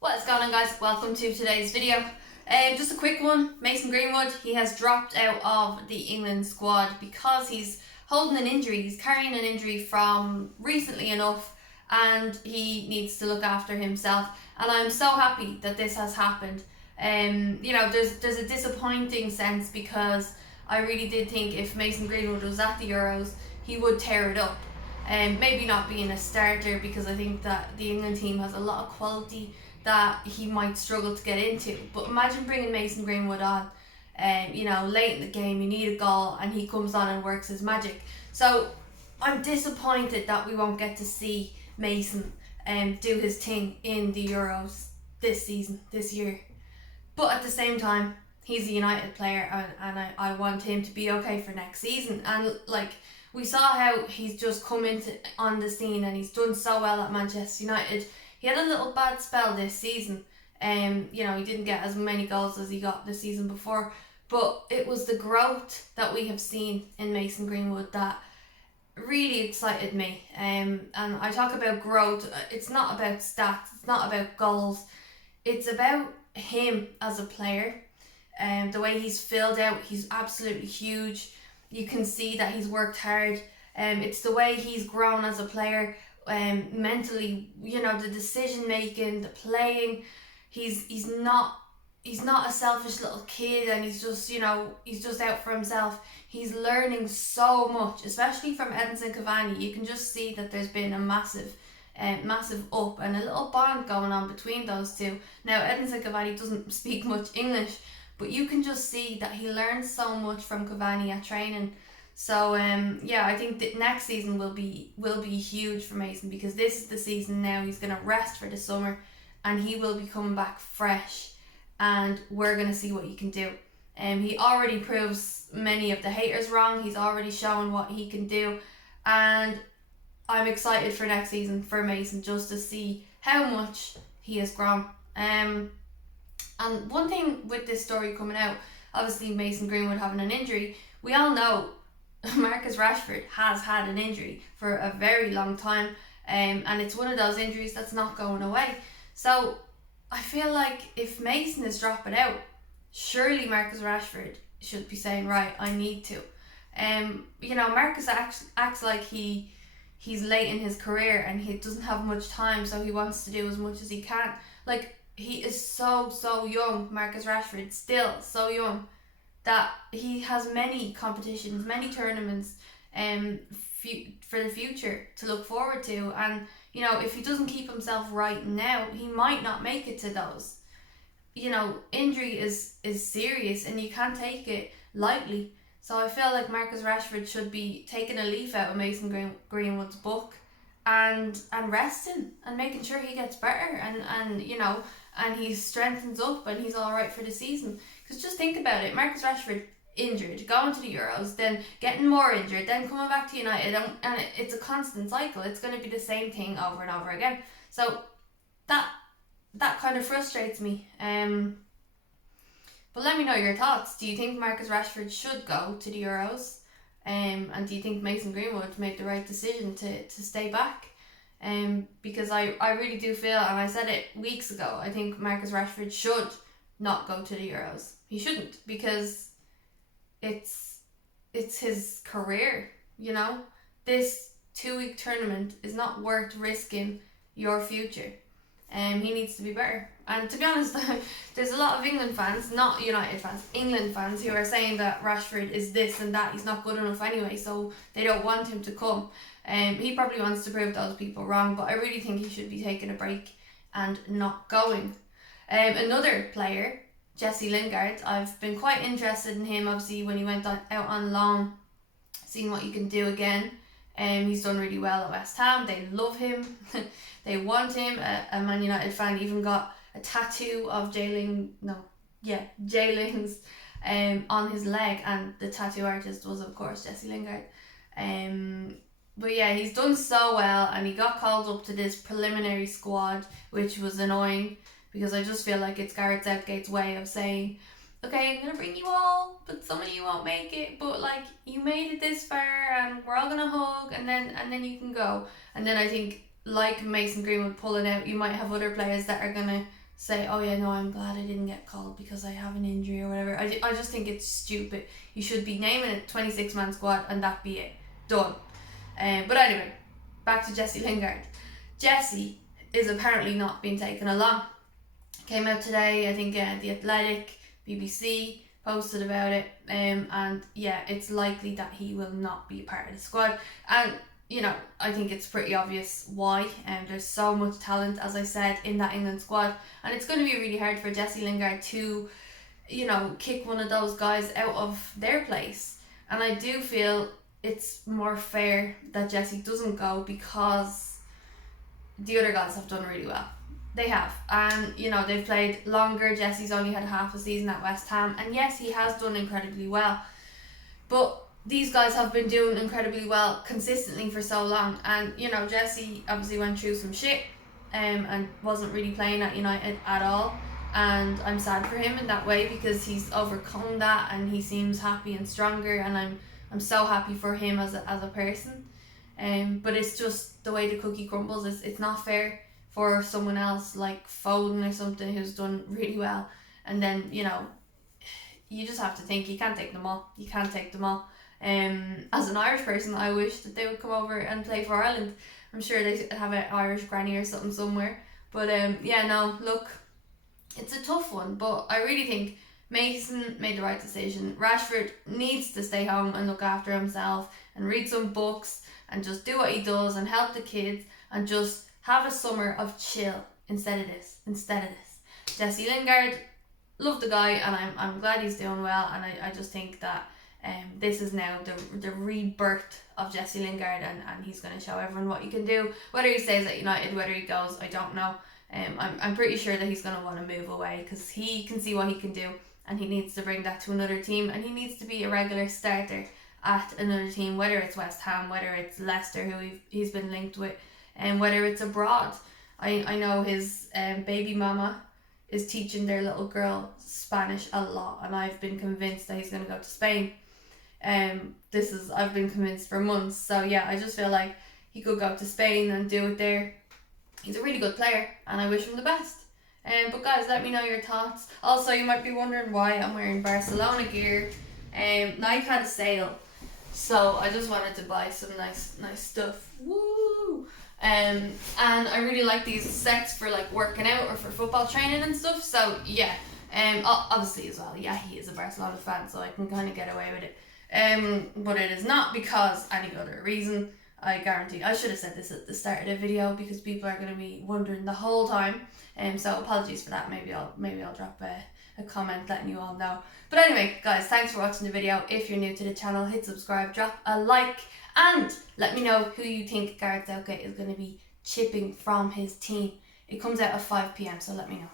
What's going on, guys? Welcome to today's video. Just a quick one. Mason Greenwood, he has dropped out of the England squad because he's holding an injury. He's carrying an injury from recently enough and he needs to look after himself. And I'm so happy that this has happened. There's a disappointing sense because I really did think if Mason Greenwood was at the Euros, he would tear it up. Maybe not being a starter because I think that the England team has a lot of quality that he might struggle to get into. But imagine bringing Mason Greenwood on, late in the game, you need a goal, and he comes on and works his magic. So I'm disappointed that we won't get to see Mason do his thing in the Euros this year. But at the same time, he's a United player, and I want him to be okay for next season. And we saw how he's just come on the scene and he's done so well at Manchester United. He had a little bad spell this season. He didn't get as many goals as he got the season before, but it was the growth that we have seen in Mason Greenwood that really excited me. And I talk about growth. It's not about stats. It's not about goals. It's about him as a player. The way he's filled out, he's absolutely huge. You can see that he's worked hard. It's the way he's grown as a player. Mentally, the decision making, the playing, he's not a selfish little kid, and he's just out for himself. He's learning so much, especially from Edinson Cavani. You can just see that there's been a massive up and a little bond going on between those two. Now, Edinson Cavani doesn't speak much English, but you can just see that he learns so much from Cavani at training. So I think that next season will be huge for Mason, because this is the season now he's going to rest for the summer and he will be coming back fresh, and we're going to see what he can do. He already proves many of the haters wrong. He's already shown what he can do, and I'm excited for next season for Mason, just to see how much he has grown. And one thing with this story coming out, obviously Mason Greenwood having an injury, we all know Marcus Rashford has had an injury for a very long time, and it's one of those injuries that's not going away. So I feel like if Mason is dropping out, surely Marcus Rashford should be saying, right, I need to. Marcus acts like he's late in his career and he doesn't have much time, so he wants to do as much as he can. He is so young, Marcus Rashford, still so young, that he has many competitions, many tournaments for the future to look forward to. And if he doesn't keep himself right now, he might not make it to those. Injury is serious and you can't take it lightly. So I feel like Marcus Rashford should be taking a leaf out of Mason Greenwood's book and resting and making sure he gets better and he strengthens up and he's all right for the season. Because just think about it, Marcus Rashford injured, going to the Euros, then getting more injured, then coming back to United, and it's a constant cycle. It's going to be the same thing over and over again. So that kind of frustrates me. But let me know your thoughts. Do you think Marcus Rashford should go to the Euros? And do you think Mason Greenwood made the right decision to stay back? Because I really do feel, and I said it weeks ago, I think Marcus Rashford should not go to the Euros. He shouldn't, because it's his career. This 2-week tournament is not worth risking your future. He needs to be better. And to be honest, there's a lot of England fans, not United fans, England fans, who are saying that Rashford is this and that, he's not good enough anyway, so they don't want him to come. He probably wants to prove those people wrong, but I really think he should be taking a break and not going. Another player, Jesse Lingard, I've been quite interested in him, obviously, when he went out on loan, seeing what he can do again. He's done really well at West Ham. They love him. They want him. A Man United fan even got a tattoo of Jayling's on his leg, and the tattoo artist was, of course, Jesse Lingard. But yeah, he's done so well, and he got called up to this preliminary squad, which was annoying, because I just feel like it's Gareth Southgate's way of saying, okay, I'm going to bring you all, but some of you won't make it, but you made it this far and we're all going to hug and then you can go. And then I think, like Mason Greenwood pulling out, you might have other players that are going to say, oh yeah, no, I'm glad I didn't get called because I have an injury or whatever. I just think it's stupid. You should be naming a 26-man squad and that be it. Done. But anyway, back to Jesse Lingard. Jesse is apparently not being taken along. Came out today, I think The Athletic, BBC posted about it, and yeah, it's likely that he will not be part of the squad. And you know, I think it's pretty obvious why. There's so much talent, as I said, in that England squad, and it's going to be really hard for Jesse Lingard to, you know, kick one of those guys out of their place. And I do feel it's more fair that Jesse doesn't go because the other guys have done really well. They have, and you know, they've played longer. Jesse's only had half a season at West Ham, and yes, he has done incredibly well, but these guys have been doing incredibly well consistently for so long. And you know, Jesse obviously went through some shit and wasn't really playing at United at all, and I'm sad for him in that way because he's overcome that and he seems happy and stronger, and I'm so happy for him as a person. But it's just the way the cookie crumbles. It's not fair for someone else like Foden or something who's done really well, and then, you know, you just have to think you can't take them all. You can't take them all. As an Irish person, I wish that they would come over and play for Ireland. I'm sure they have an Irish granny or something somewhere. But yeah, no, look, it's a tough one, but I really think Mason made the right decision. Rashford needs to stay home and look after himself and read some books and just do what he does and help the kids and just have a summer of chill instead of this. Jesse Lingard, love the guy, and I'm glad he's doing well, and I just think that this is now the rebirth of Jesse Lingard, and he's going to show everyone what he can do. Whether he stays at United, whether he goes, I don't know. I'm pretty sure that he's going to want to move away because he can see what he can do, and he needs to bring that to another team, and he needs to be a regular starter at another team, whether it's West Ham, whether it's Leicester, who he's been linked with, and whether it's abroad. I know his baby mama is teaching their little girl Spanish a lot, and I've been convinced that he's going to go to Spain. I've been convinced for months. So yeah, I just feel like he could go to Spain and do it there. He's a really good player, and I wish him the best. But guys, let me know your thoughts. Also, you might be wondering why I'm wearing Barcelona gear. Nike had a sale, so I just wanted to buy some nice stuff. Woo! And I really like these sets for like working out or for football training and stuff. So yeah, obviously as well, yeah, he is a Barcelona fan, so I can kind of get away with it. But it is not because any other reason. I guarantee. I should have said this at the start of the video because people are going to be wondering the whole time. So apologies for that. Maybe I'll drop a comment letting you all know. But anyway, guys, thanks for watching the video. If you're new to the channel, hit subscribe, drop a like, and let me know who you think Gareth Southgate is going to be chipping from his team. It comes out at 5 PM, so let me know.